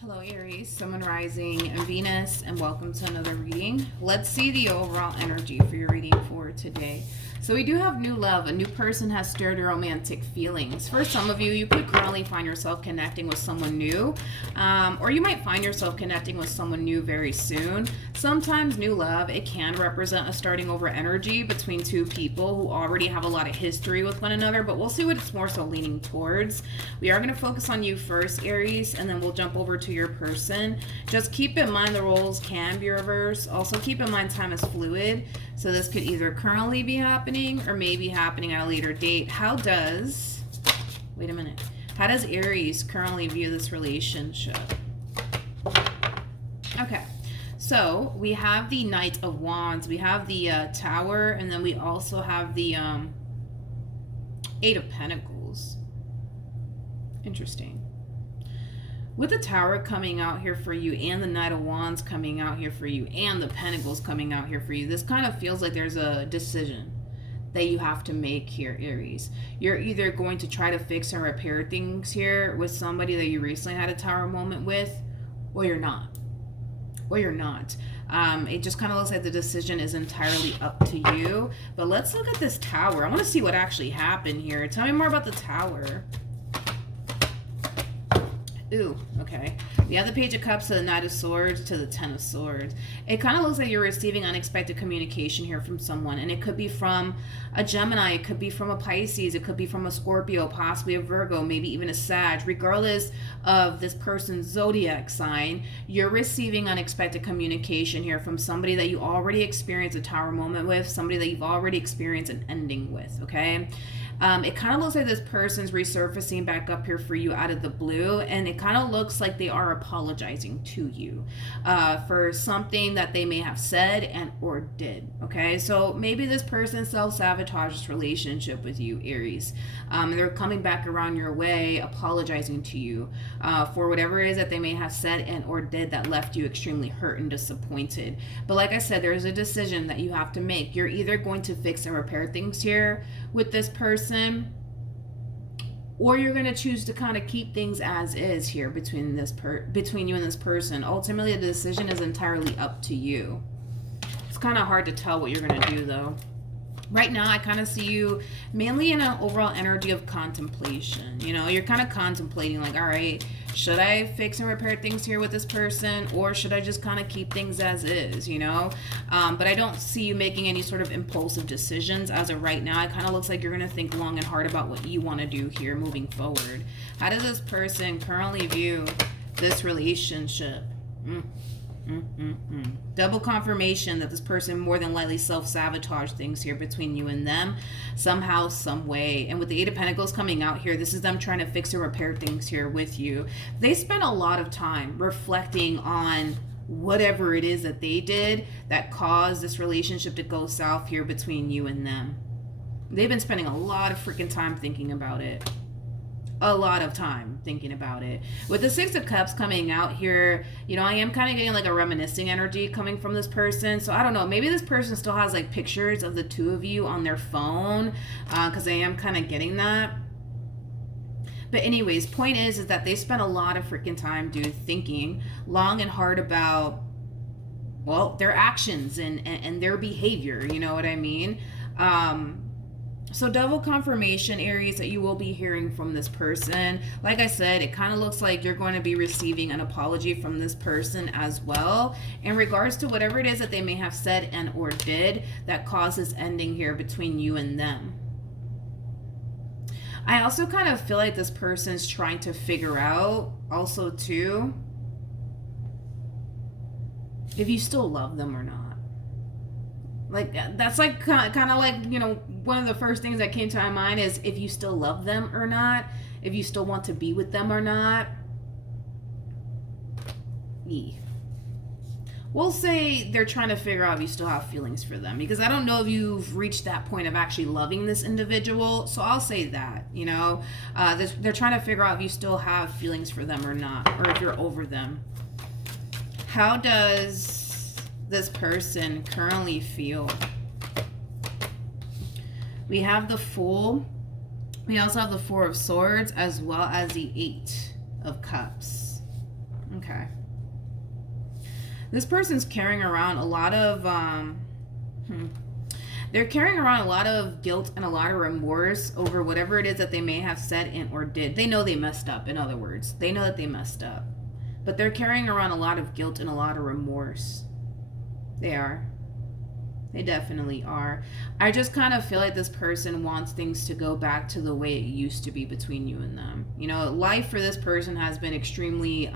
Hello Aries, Sun, Moon, Rising, and Venus, and welcome to another reading. Let's see the overall energy for your reading for today. So we do have new love. A new person has stirred your romantic feelings. For some of you, you could currently find yourself connecting with someone new, or you might find yourself connecting with someone new very soon. Sometimes new love, it can represent a starting over energy between two people who already have a lot of history with one another, but we'll see what it's more so leaning towards. We are going to focus on you first, Aries, and then we'll jump over to your person. Just keep in mind the roles can be reversed. Also keep in mind time is fluid, so this could either currently be happening or maybe happening at a later date. How does Aries currently view this relationship? Okay, so we have the Knight of Wands, we have the Tower, and then we also have the Eight of Pentacles. Interesting. With the Tower coming out here for you and the Knight of Wands coming out here for you and the Pentacles coming out here for you, this kind of feels like there's a decision that you have to make here, Aries. You're either going to try to fix and repair things here with somebody that you recently had a Tower moment with, or you're not. It just kind of looks like the decision is entirely up to you. But let's look at this Tower. I want to see what actually happened here. Tell me more about the Tower. Ooh, okay. We have the Page of Cups to the Knight of Swords to the Ten of Swords. It kind of looks like you're receiving unexpected communication here from someone, and it could be from a Gemini, it could be from a Pisces, it could be from a Scorpio, possibly a Virgo, maybe even a Sag. Regardless of this person's zodiac sign, you're receiving unexpected communication here from somebody that you already experienced a Tower moment with, somebody that you've already experienced an ending with, okay? It kind of looks like this person's resurfacing back up here for you out of the blue, and it kind of looks like they are apologizing to you for something that they may have said and or did, okay? So maybe this person self-sabotaged this relationship with you, Aries. They're coming back around your way, apologizing to you for whatever it is that they may have said and or did that left you extremely hurt and disappointed. But like I said, there's a decision that you have to make. You're either going to fix and repair things here with this person, or you're going to choose to kind of keep things as is here between you and this person. Ultimately, the decision is entirely up to you. It's kind of hard to tell what you're going to do, though. Right now, I kind of see you mainly in an overall energy of contemplation. You know, you're kind of contemplating like, all right, should I fix and repair things here with this person, or should I just kind of keep things as is, you know? But I don't see you making any sort of impulsive decisions as of right now. It kind of looks like you're going to think long and hard about what you want to do here moving forward. How does this person currently view this relationship? Double confirmation that this person more than likely self-sabotaged things here between you and them somehow, some way. And with the Eight of Pentacles coming out here, this is them trying to fix or repair things here with you. They spent a lot of time reflecting on whatever it is that they did that caused this relationship to go south here between you and them. They've been spending a lot of freaking time thinking about it. A lot of time thinking about it. With the Six of Cups coming out here, you know, I am kind of getting like a reminiscing energy coming from this person. So I don't know, maybe this person still has like pictures of the two of you on their phone, because I am kind of getting that. But anyways, point is that they spent a lot of freaking time, dude, thinking long and hard about, well, their actions and their behavior, you know what I mean? So double confirmation, Aries, that you will be hearing from this person. Like I said, it kind of looks like you're going to be receiving an apology from this person as well in regards to whatever it is that they may have said and or did that caused this ending here between you and them. I also kind of feel like this person's trying to figure out also too if you still love them or not. Like, that's like kind of like, you know, one of the first things that came to my mind is if you still love them or not, if you still want to be with them or not. We'll say they're trying to figure out if you still have feelings for them, because I don't know if you've reached that point of actually loving this individual. So I'll say that, you know, they're trying to figure out if you still have feelings for them or not, or if you're over them. How does this person currently feel? We have the Fool. We also have the Four of Swords as well as the Eight of Cups. Okay. Okay. This person's carrying around a lot of they're carrying around a lot of guilt and a lot of remorse over whatever it is that they may have said and or did. They know they messed up, in other words. They know that they messed up. But they're carrying around a lot of guilt and a lot of remorse. They are. They definitely are. I just kind of feel like this person wants things to go back to the way it used to be between you and them. You know, life for this person has been extremely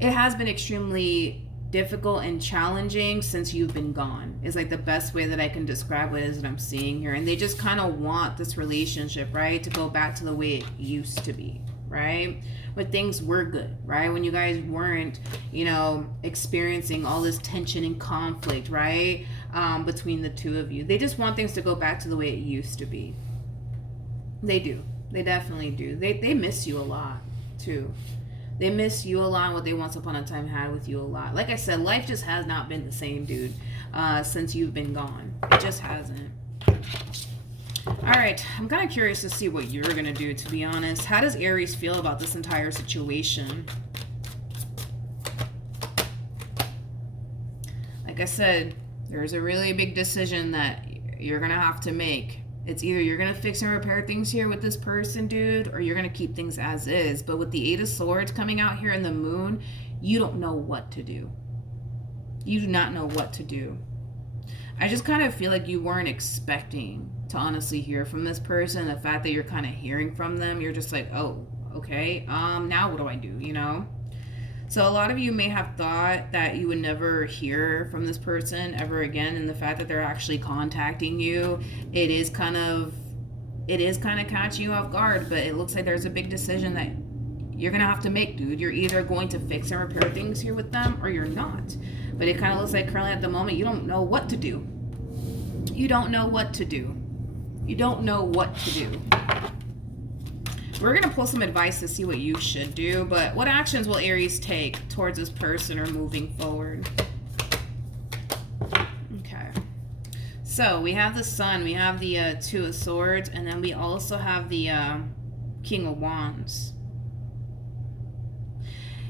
it has been extremely difficult and challenging since you've been gone, is like the best way that I can describe what it is that I'm seeing here. And they just kind of want this relationship, right, to go back to the way it used to be, right? When things were good, right? When you guys weren't, you know, experiencing all this tension and conflict, right, between the two of you. They just want things to go back to the way it used to be. They do. They definitely do. They miss you a lot, too. They miss you a lot, and what they once upon a time had with you a lot. Like I said, life just has not been the same, dude, since you've been gone. It just hasn't. All right, I'm kind of curious to see what you're going to do, to be honest. How does Aries feel about this entire situation? Like I said, there's a really big decision that you're going to have to make. It's either you're going to fix and repair things here with this person, dude, or you're going to keep things as is. But with the Eight of Swords coming out here in the Moon, you don't know what to do. You do not know what to do. I just kind of feel like you weren't expecting to honestly hear from this person. The fact that you're kind of hearing from them, you're just like, oh, okay, now what do I do, you know? So a lot of you may have thought that you would never hear from this person ever again, and the fact that they're actually contacting you, it is kind of catching you off guard. But it looks like there's a big decision that you're gonna have to make, dude. You're either going to fix and repair things here with them, or you're not. But it kind of looks like currently at the moment you don't know what to do. You don't know what to do. You don't know what to do. We're going to pull some advice to see what you should do, but what actions will Aries take towards this person or moving forward? Okay. So we have the Sun, we have the Two of Swords, and then we also have the King of Wands.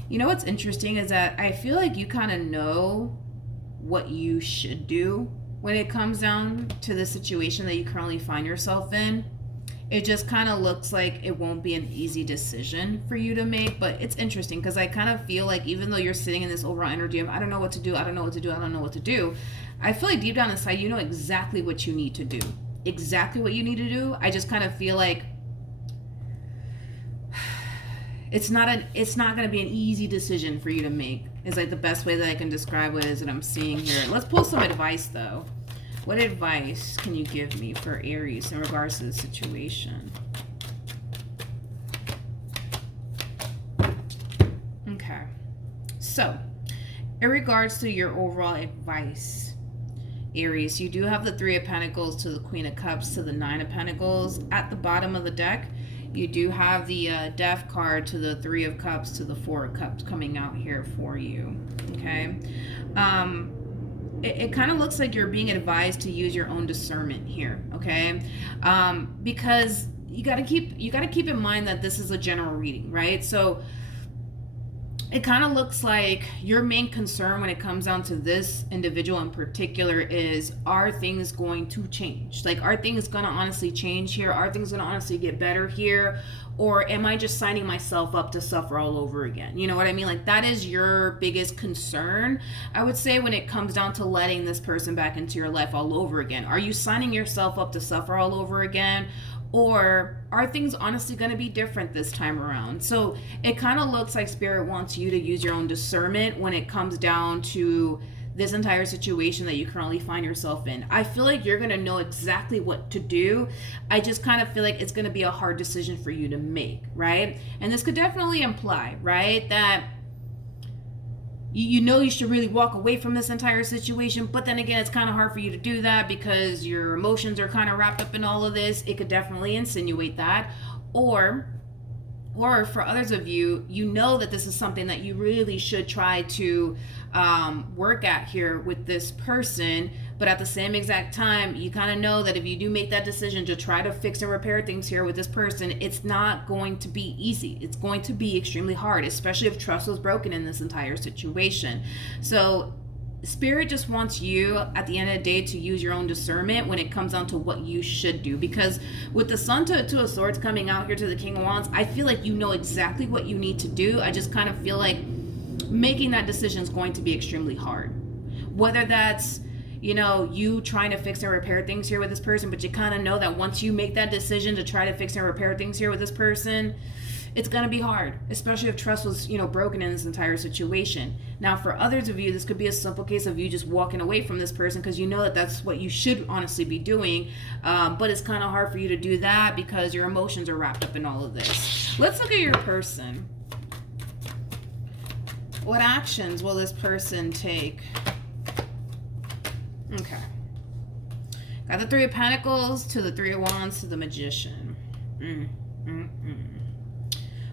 You know what's interesting is that I feel like you kind of know what you should do when it comes down to the situation that you currently find yourself in. It just kind of looks like it won't be an easy decision for you to make, but it's interesting because I kind of feel like even though you're sitting in this overall energy of I don't know what to do, I don't know what to do, I don't know what to do, I feel like deep down inside you know exactly what you need to do. Exactly what you need to do. I just kind of feel like it's not going to be an easy decision for you to make. Is like the best way that I can describe what it is that I'm seeing here. Let's pull some advice though. What advice can you give me for Aries in regards to the situation? Okay. So, in regards to your overall advice, Aries, you do have the Three of Pentacles to the Queen of Cups to the Nine of Pentacles. At the bottom of the deck, you do have the Death card to the Three of Cups to the Four of Cups coming out here for you. Okay. It kind of looks like you're being advised to use your own discernment here, okay? Because you got to keep in mind that this is a general reading, right? So it kind of looks like your main concern when it comes down to this individual in particular is, are things going to change? Like, are things going to honestly change here? Are things going to honestly get better here? Or am I just signing myself up to suffer all over again? You know what I mean? Like, that is your biggest concern, I would say, when it comes down to letting this person back into your life all over again. Are you signing yourself up to suffer all over again? Or are things honestly going to be different this time around? So it kind of looks like Spirit wants you to use your own discernment when it comes down to this entire situation that you currently find yourself in. I feel like you're going to know exactly what to do. I just kind of feel like it's going to be a hard decision for you to make, right? And this could definitely imply, right, that you know you should really walk away from this entire situation, but then again, it's kind of hard for you to do that because your emotions are kind of wrapped up in all of this. It could definitely insinuate that. Or for others of you, you know that this is something that you really should try to work at here with this person, But at the same exact time, you kind of know that if you do make that decision to try to fix and repair things here with this person, it's not going to be easy. It's going to be extremely hard, especially if trust was broken in this entire situation. So Spirit just wants you at the end of the day to use your own discernment when it comes down to what you should do, because with the Sun to Two of Swords coming out here to the King of Wands, I feel like you know exactly what you need to do. I just kind of feel like making that decision is going to be extremely hard, whether that's, you know, you trying to fix and repair things here with this person, but you kind of know that once you make that decision to try to fix and repair things here with this person, it's going to be hard, especially if trust was, you know, broken in this entire situation. Now, for others of you, this could be a simple case of you just walking away from this person because you know that that's what you should honestly be doing. But it's kind of hard for you to do that because your emotions are wrapped up in all of this. Let's look at your person. What actions will this person take? Okay. Got the Three of Pentacles to the Three of Wands to the Magician.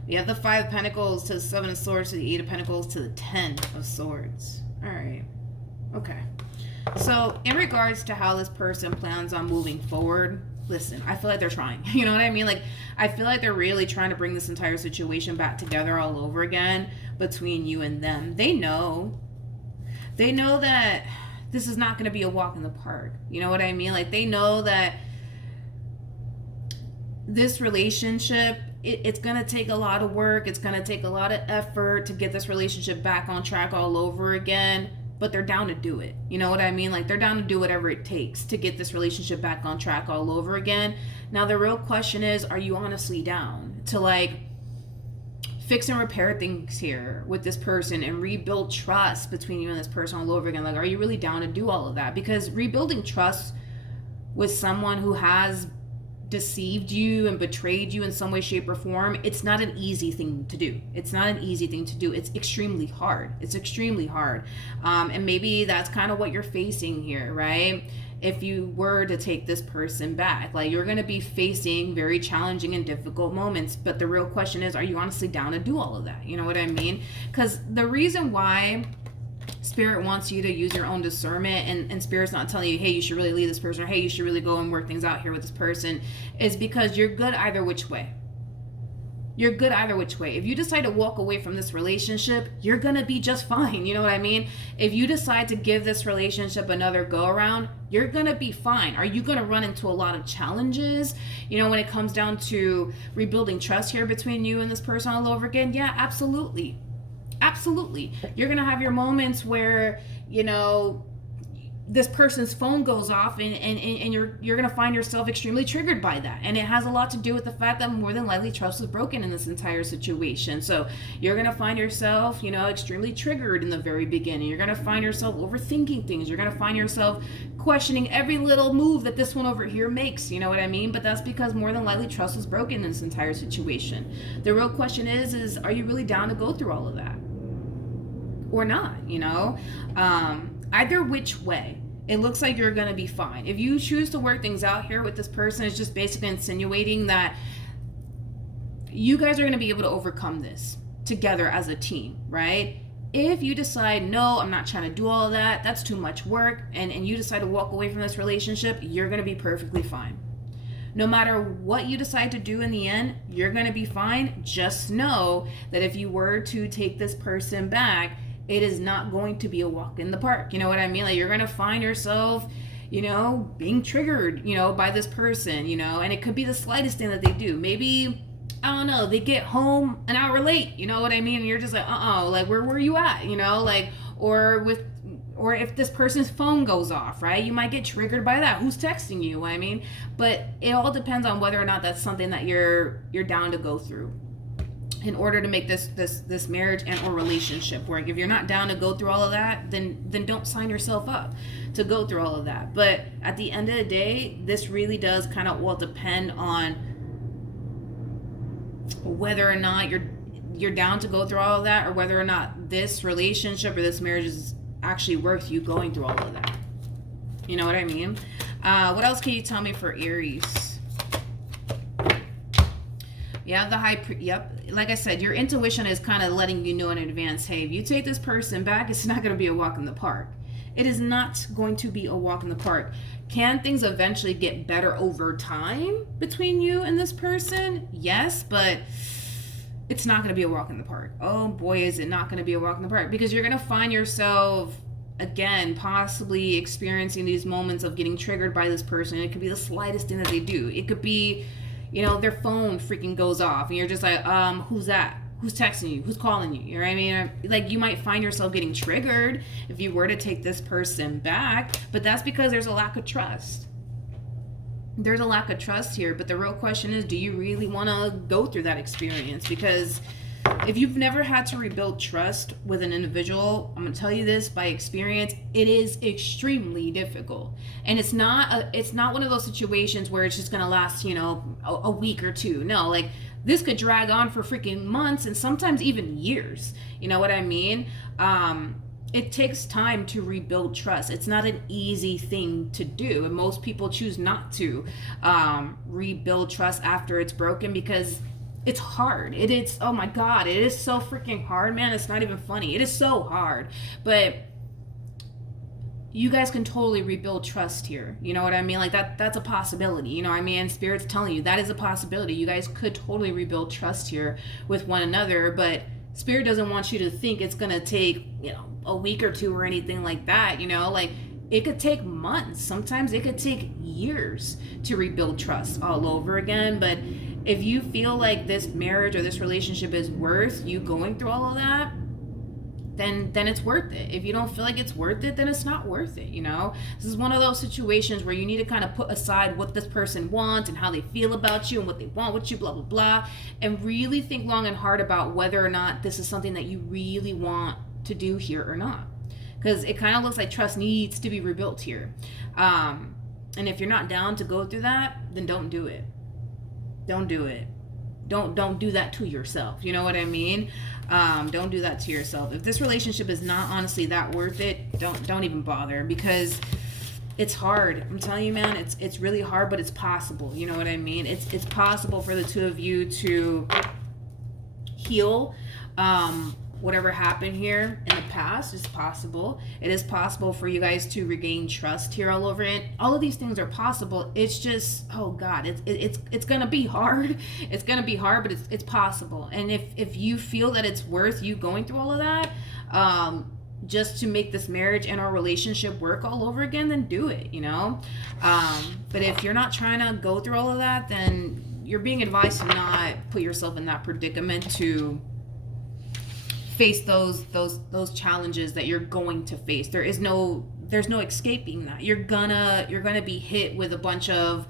We have the Five of Pentacles to the Seven of Swords to the Eight of Pentacles to the Ten of Swords. All right. Okay. So in regards to how this person plans on moving forward, listen, I feel like they're trying. You know what I mean? Like, I feel like they're really trying to bring this entire situation back together all over again between you and them. They know that this is not going to be a walk in the park. You know what I mean? Like, they know that this relationship, it's going to take a lot of work. It's going to take a lot of effort to get this relationship back on track all over again, but they're down to do it. You know what I mean? Like, they're down to do whatever it takes to get this relationship back on track all over again. Now, the real question is, are you honestly down to, like, fix and repair things here with this person and rebuild trust between you and this person all over again? Like, are you really down to do all of that? Because rebuilding trust with someone who has deceived you and betrayed you in some way, shape, or form, it's not an easy thing to do. It's not an easy thing to do. It's extremely hard. It's extremely hard. And maybe that's kind of what you're facing here, right? If you were to take this person back, like, you're going to be facing very challenging and difficult moments. But the real question is, are you honestly down to do all of that? You know what I mean? Because the reason why Spirit wants you to use your own discernment, and Spirit's not telling you, hey, you should really leave this person, or hey, you should really go and work things out here with this person, is because you're good either which way. You're good either which way. If you decide to walk away from this relationship, you're gonna be just fine. You know what I mean? If you decide to give this relationship another go around, you're gonna be fine. Are you gonna run into a lot of challenges, you know, when it comes down to rebuilding trust here between you and this person all over again? Yeah, absolutely. Absolutely. You're going to have your moments where, you know, this person's phone goes off and you're going to find yourself extremely triggered by that. And it has a lot to do with the fact that more than likely trust was broken in this entire situation. So you're going to find yourself, you know, extremely triggered in the very beginning. You're going to find yourself overthinking things. You're going to find yourself questioning every little move that this one over here makes. You know what I mean? But that's because more than likely trust was broken in this entire situation. The real question is are you really down to go through all of that? Or not, you know? Either which way, it looks like you're going to be fine. If you choose to work things out here with this person, it's just basically insinuating that you guys are going to be able to overcome this together as a team, right? If you decide, no, I'm not trying to do all of that, that's too much work, and you decide to walk away from this relationship, you're going to be perfectly fine. No matter what you decide to do in the end, you're going to be fine. Just know that if you were to take this person back, it is not going to be a walk in the park. You know what I mean? Like, you're going to find yourself, you know, being triggered, you know, by this person, you know, and it could be the slightest thing that they do. Maybe, I don't know, they get home an hour late, you know what I mean? And you're just like, like, where were you at? You know, like, or if this person's phone goes off, right? You might get triggered by that. Who's texting you? I mean, but it all depends on whether or not that's something that you're down to go through in order to make this marriage and or relationship work. If you're not down to go through all of that, then don't sign yourself up to go through all of that. But at the end of the day, this really does kind of all depend on whether or not you're down to go through all of that, or whether or not this relationship or this marriage is actually worth you going through all of that. You know what I mean? What else can you tell me for Aries? Yeah, the high, yep. Like I said, your intuition is kind of letting you know in advance, hey, if you take this person back, it's not going to be a walk in the park. It is not going to be a walk in the park. Can things eventually get better over time between you and this person? Yes, but it's not going to be a walk in the park. Oh boy, is it not going to be a walk in the park, because you're going to find yourself again possibly experiencing these moments of getting triggered by this person. It could be the slightest thing that they do. It could be, their phone freaking goes off and you're just like, who's that? Who's texting you? Who's calling you? You know what I mean? Like, you might find yourself getting triggered if you were to take this person back, but that's because there's a lack of trust. There's a lack of trust here, but the real question is, do you really want to go through that experience? Because if you've never had to rebuild trust with an individual, I'm going to tell you this by experience, it is extremely difficult. And it's not one of those situations where it's just going to last, a week or two. No, like, this could drag on for freaking months and sometimes even years. You know what I mean? It takes time to rebuild trust. It's not an easy thing to do, and most people choose not to rebuild trust after it's broken, because it's hard. It's oh my god, it is so freaking hard, man. It's not even funny. It is so hard. But you guys can totally rebuild trust here. You know what I mean? Like, that's a possibility. You know what I mean? Spirit's telling you that is a possibility. You guys could totally rebuild trust here with one another, but Spirit doesn't want you to think it's going to take, a week or two or anything like that. Like, it could take months. Sometimes it could take years to rebuild trust all over again. But if you feel like this marriage or this relationship is worth you going through all of that, then it's worth it. If you don't feel like it's worth it, then it's not worth it. This is one of those situations where you need to kind of put aside what this person wants and how they feel about you and what they want with you, blah, blah, blah, and really think long and hard about whether or not this is something that you really want to do here or not. Because it kind of looks like trust needs to be rebuilt here. And if you're not down to go through that, then don't do it. Don't do it. Don't do that to yourself. You know what I mean? Don't do that to yourself. If this relationship is not honestly that worth it, don't even bother, because it's hard. I'm telling you, man, it's really hard, but it's possible. You know what I mean? It's possible for the two of you to heal whatever happened here in the past. Is possible. It is possible for you guys to regain trust here all over it. All of these things are possible. It's just, oh God, it's gonna be hard. It's gonna be hard, but it's possible. And if you feel that it's worth you going through all of that, just to make this marriage and our relationship work all over again, then do it. But if you're not trying to go through all of that, then you're being advised to not put yourself in that predicament to face those challenges that you're going to face. There's no escaping that. You're gonna be hit with a bunch of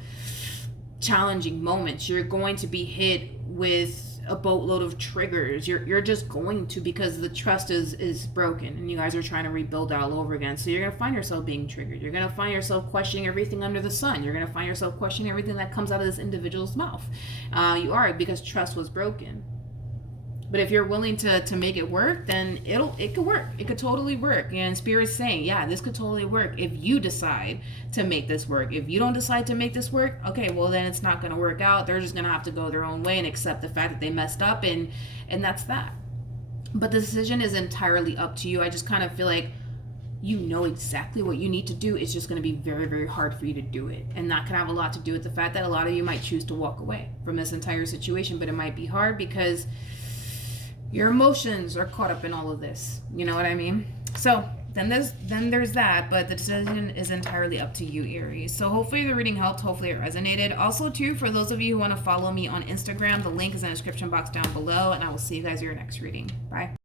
challenging moments. You're going to be hit with a boatload of triggers. You're just going to, because the trust is broken and you guys are trying to rebuild that all over again. So you're gonna find yourself being triggered. You're gonna find yourself questioning everything under the sun. You're gonna find yourself questioning everything that comes out of this individual's mouth. You are, because trust was broken. But if you're willing to make it work, then it could work. It could totally work. And Spirit's saying, yeah, this could totally work if you decide to make this work. If you don't decide to make this work, okay, well then it's not going to work out. They're just going to have to go their own way and accept the fact that they messed up, and that's that. But the decision is entirely up to you. I just kind of feel like you know exactly what you need to do. It's just going to be very, very hard for you to do it. And that can have a lot to do with the fact that a lot of you might choose to walk away from this entire situation, but it might be hard because your emotions are caught up in all of this. You know what I mean? So then there's that, but the decision is entirely up to you, Aries. So hopefully the reading helped. Hopefully it resonated. Also, too, for those of you who want to follow me on Instagram, the link is in the description box down below, and I will see you guys in your next reading. Bye.